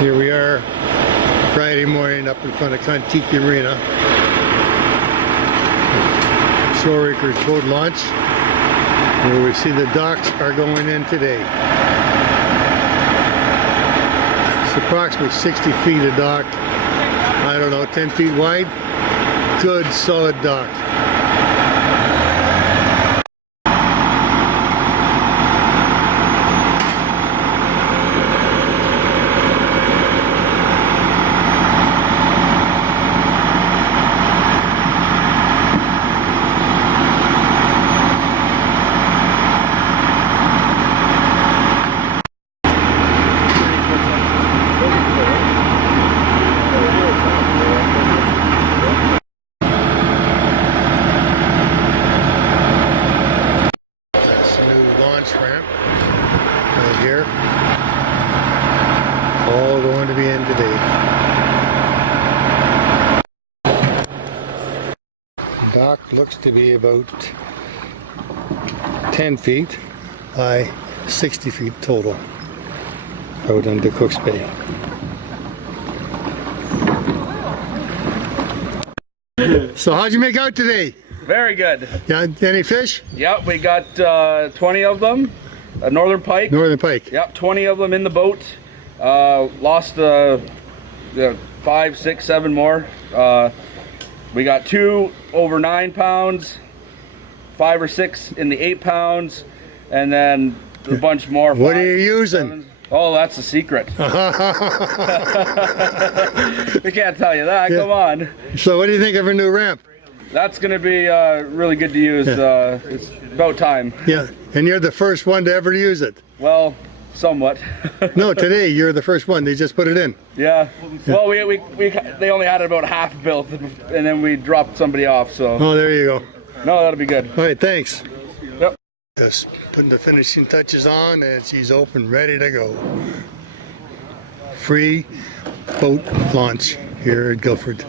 Here we are Friday morning up in front of KON Tiki Marina. Shore Acres boat launch, where we see the docks are going in today. It's approximately 60 feet of dock. I don't know, 10 feet wide. Good solid dock. Ramp right here, all going to be in today. The dock looks to be about 10 feet by 60 feet total out into Cook's Bay. So how'd you make out today? Very good. Yeah, any fish? Yep, we got 20 of them. Northern pike. Northern pike. Yep, 20 of them in the boat. Lost 5, 6, 7 more. We got 2 over 9 pounds, 5 or 6 in the 8 pounds, and then a bunch more. What are you using? 7. Oh, that's a secret. We can't tell you that. Yeah. Come on. So what do you think of our new ramp? That's going to be really good to use. Yeah. It's about time. Yeah, and you're the first one to ever use it. Well, somewhat. No, today you're the first one. They just put it in. Yeah. Well, they only had it about half built, and then we dropped somebody off. So. Oh, there you go. No, that'll be good. All right, thanks. Yep. Just putting the finishing touches on, and she's open, ready to go. Free boat launch here at Guilford.